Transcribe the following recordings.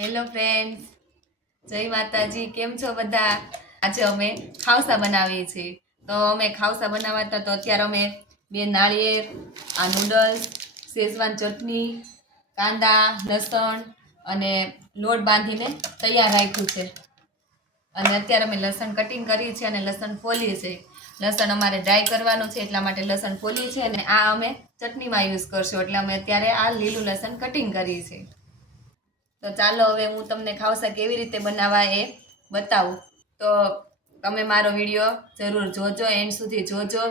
Hello friends જય માતાજી. કેમ છો બધા? આજે અમે ખાવસા બનાવીએ છીએ. તો અમે ખાવસા બનાવવા હતા તો અત્યારે અમે બે નાળિયેર, આ નૂડલ્સ શેઝવાન ચટણી, કાંદા, લસણ અને લોટ બાંધીને તૈયાર રાખ્યું છે. અને અત્યારે અમે લસણ કટિંગ કરીએ છીએ અને લસણ ફોલીએ છીએ. લસણ અમારે ડ્રાય કરવાનું છે, એટલા માટે લસણ ફોલીએ છીએ અને આ અમે ચટણીમાં યુઝ કરશું. એટલે અમે અત્યારે આ લીલું લસણ કટિંગ કરીએ છીએ. તો ચાલો હવે હું તમને ખાવસા કેવી રીતે બનાવવા એ બતાવું. તો તમે મારો વીડિયો જરૂર જોજો એન્ડ સુધી જોજો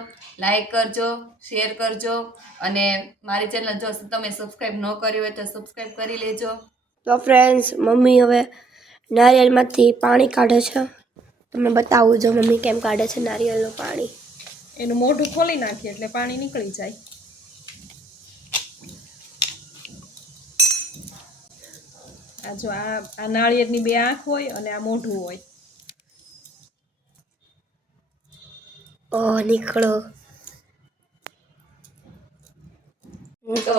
લાઈક કરજો શેર કરજો અને મારી ચેનલ જો તમે સબસ્ક્રાઈબ ન કરી હોય તો સબસ્ક્રાઈબ કરી લેજો. તો ફ્રેન્ડ્સ મમ્મી હવે નારિયેળમાંથી પાણી કાઢે છે. તમને બતાવું જો મમ્મી કેમ કાઢે છે નારિયેળનું પાણી. એનું મોઢું ખોલી નાખીએ એટલે પાણી નીકળી જાય. આ જો આ આ નાળિયેરની બે આંખ હોય અને આ મોઢું હોય. ઓ નીકળો. તો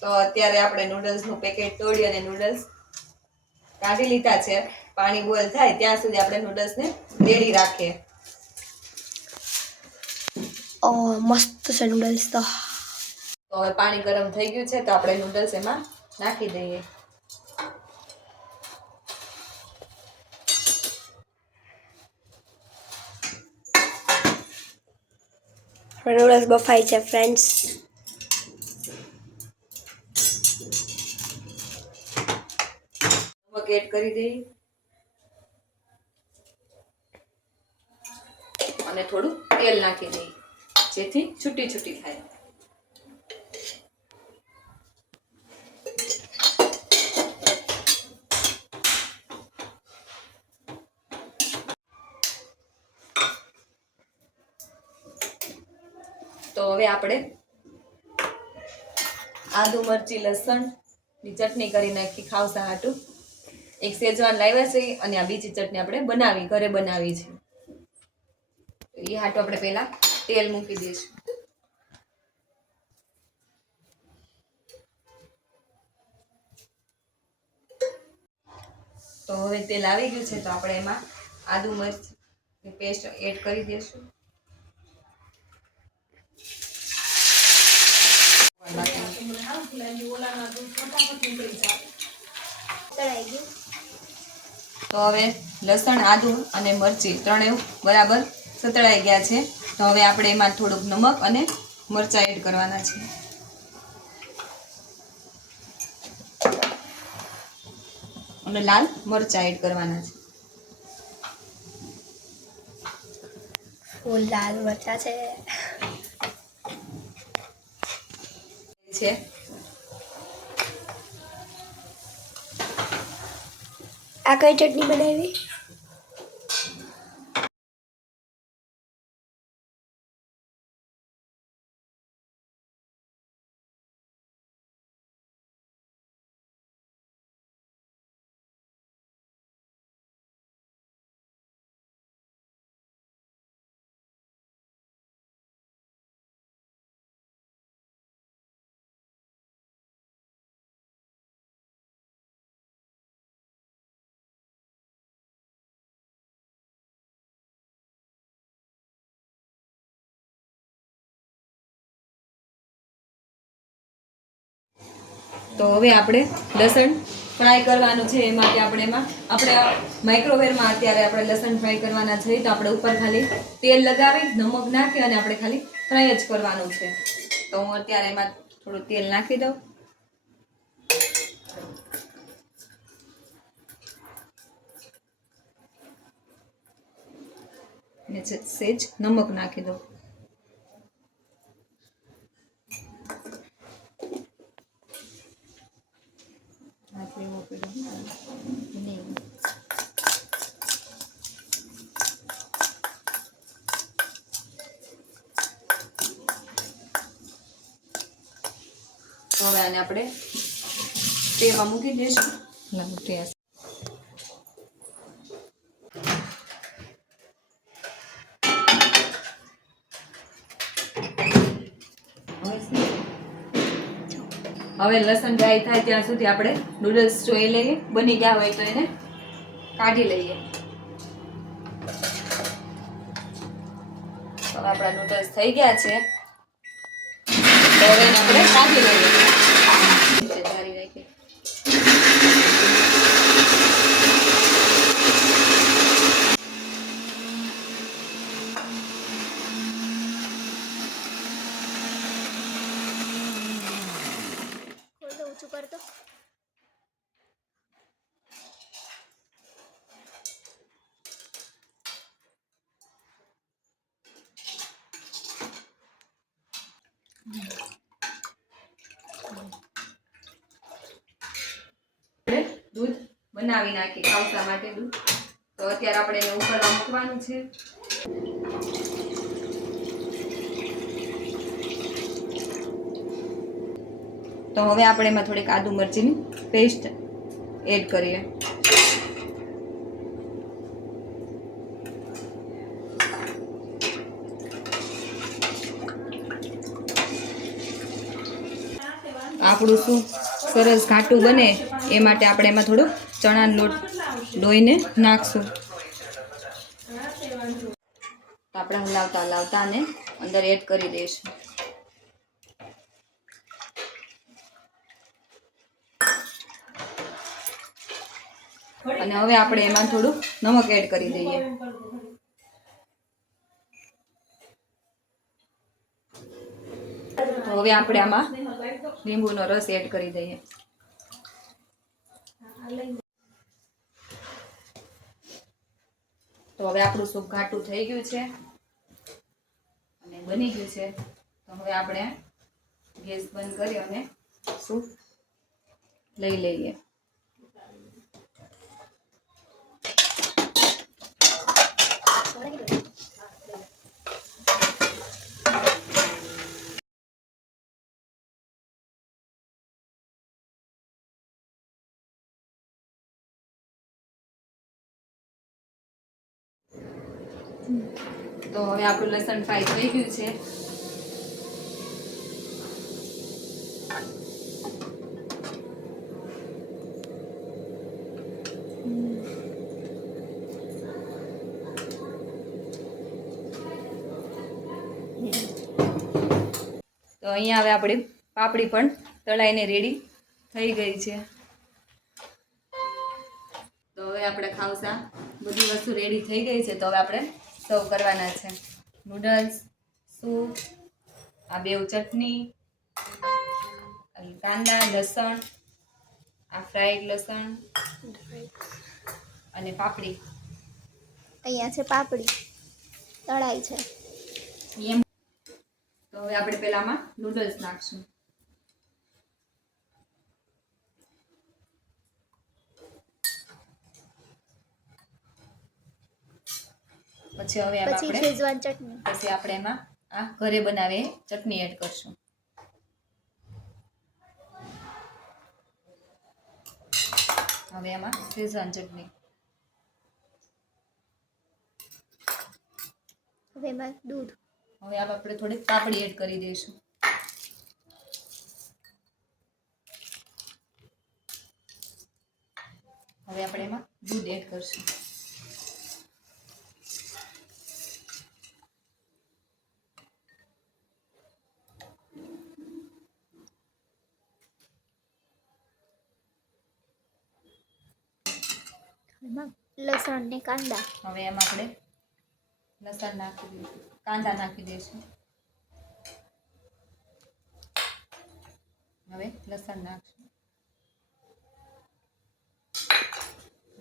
તો અત્યારે આપણે નૂડલ્સનું પેકેટ તોડી અને નૂડલ્સ કાઢી લીધા છે. પાણી બોઇલ થાય ત્યાં સુધી આપણે નૂડલ્સને રેડી રાખીએ. ઓ મસ્ત છે નૂડલ્સ તો. તો હવે પાણી ગરમ થઈ ગયું છે તો આપણે નૂડલ્સ એમાં નાખી દઈએ. નૂડલ્સ બફાય છે ફ્રેન્ડ્સ એડ કરી દઈએ અને થોડું તેલ નાખી દઈએ જેથી છૂટી છૂટી થાય. તો હવે આપણે આદુ, મરચી, લસણની ચટણી કરી નાખી, ખાવસા હાટું. એક શેજવાન લાવ્યા છે અને આ બીજી ચટણી આપણે બનાવી, ઘરે બનાવી છે. એ હાટું આપણે પહેલાં તેલ મૂકી દઈશું. તો હવે તેલ આવી ગયું છે, તો આપણે એમાં આદુ, મરચ પેસ્ટ એડ કરી દઈશું. તો હવે લસણ, આદુ અને મરચી ત્રણેય બરાબર સતળાઈ ગયા છે. તો હવે આપણે એમાં થોડુંક નમક અને મરચાં એડ કરવાના છે. અને લાલ મરચાં એડ કરવાના છે. લાલ મરચા છે. છે. આ કઈ ચટણી બનાવી? તો હવે આપણે લસણ ફ્રાય કરવાનું છે એ માટે આપણે એમાં. આપણે માઇક્રોવેવમાં અત્યારે આપણે લસણ ફ્રાય કરવાના છે, તો આપણે ઉપર ખાલી તેલ લગાવી, નમક નાખી અને આપણે ખાલી ફ્રાય જ કરવાનું છે. તો હું અત્યારે એમાં થોડું તેલ નાખી દઉં. છે- સેજ નમક નાખી દઉં. હવે આપણે તેમાં મૂકી દઈશું હવે લસણ ડ્રાય થાય ત્યાં સુધી આપણે નૂડલ્સ જોઈ લઈએ. બની ગયા હોય તો એને કાઢી લઈએ. હવે આપણા નૂડલ્સ થઈ ગયા છે. હવે આપણે કાઢી લઈએ. Houston. બનાવી નાખી ખાવસા માટે દૂધ. તો અત્યારે આપણે એને ઉકળવા મૂકવાનું છે. તો હવે આપણે એમાં થોડીક આદુ મરચીની પેસ્ટ એડ કરીએ. આપણું શું? સરસ ઘાટું બને. એ માટે આપણે એમાં થોડું ચણાનો લોટ ડોઈને નાખશું. આપણે હલાવતા હલાવતા અને અંદર એડ કરી દઈશું. અને હવે આપણે એમાં થોડું નમક એડ કરી દઈએ. તો હવે આપણે આમાં લીંબુનો રસ એડ કરી દઈએ. તો હવે આપણું સૂપ ઘાટું થઈ ગયું છે. અને બની ગયું છે. તો હવે આપણે ગેસ બંધ કરી અને સૂપ લઈ લઈએ. તો હવે આપણું લસણ ફ્રાય થઈ ગયું છે. તો અહીંયા હવે આપણી પાપડી પણ તળાઈને રેડી થઈ ગઈ છે. તો હવે આપણે ખાવસા બધી વસ્તુ રેડી થઈ ગઈ છે. તો હવે આપણે સર્વ કરવાના છે. નૂડલ્સ સૂપ આ બેવ ચટણી કાંદા લસણ આ ફ્રાઈડ લસણ અને પાપડી. અહીંયા છે પાપડી. તળાઈ છે. એમ. તો હવે આપણે પહેલામાં નૂડલ્સ નાખશું. પછી હવે પછી શેઝવાન ચટણી. પછી આપણે એમાં આ ઘરે બનાવે ચટણી એડ કરશું. હવે એમાં શેઝવાન ચટણી. હવે એમાં દૂધ. હવે આ આપણે થોડીક પાપડી એડ કરી દઈશું. હવે આપણે એમાં દૂધ એડ કરશું. લસણ ને કાંદા. હવે એમાં આપણે લસણ નાખી દઈશું. કાંદા નાખી દઈશું. હવે લસણ નાખશું.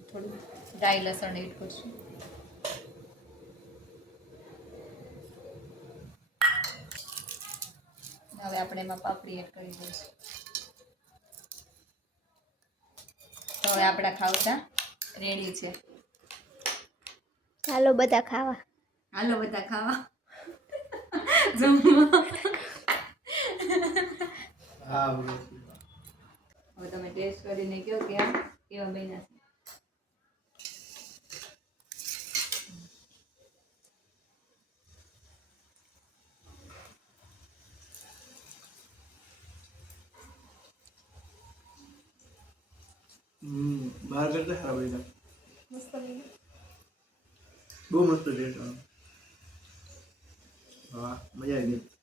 થોડું ડ્રાય લસણ એડ કરશું. હવે આપણે એમાં પાપડી એડ કરી દઈશું. તો હવે આપણા ખાવસા રેડી છે. ચાલો બધા ખાવા. હાલો બધા ખાવા. જમવા. હવે તમે ટેસ્ટ કરીને કહો કે આ કેવા બન્યા છે. બહાર કરતા સારા બન્યા મસ્ત બન્યું. બહુ મસ્ત ટેસ્ટ હા મજા આવી ગઈ.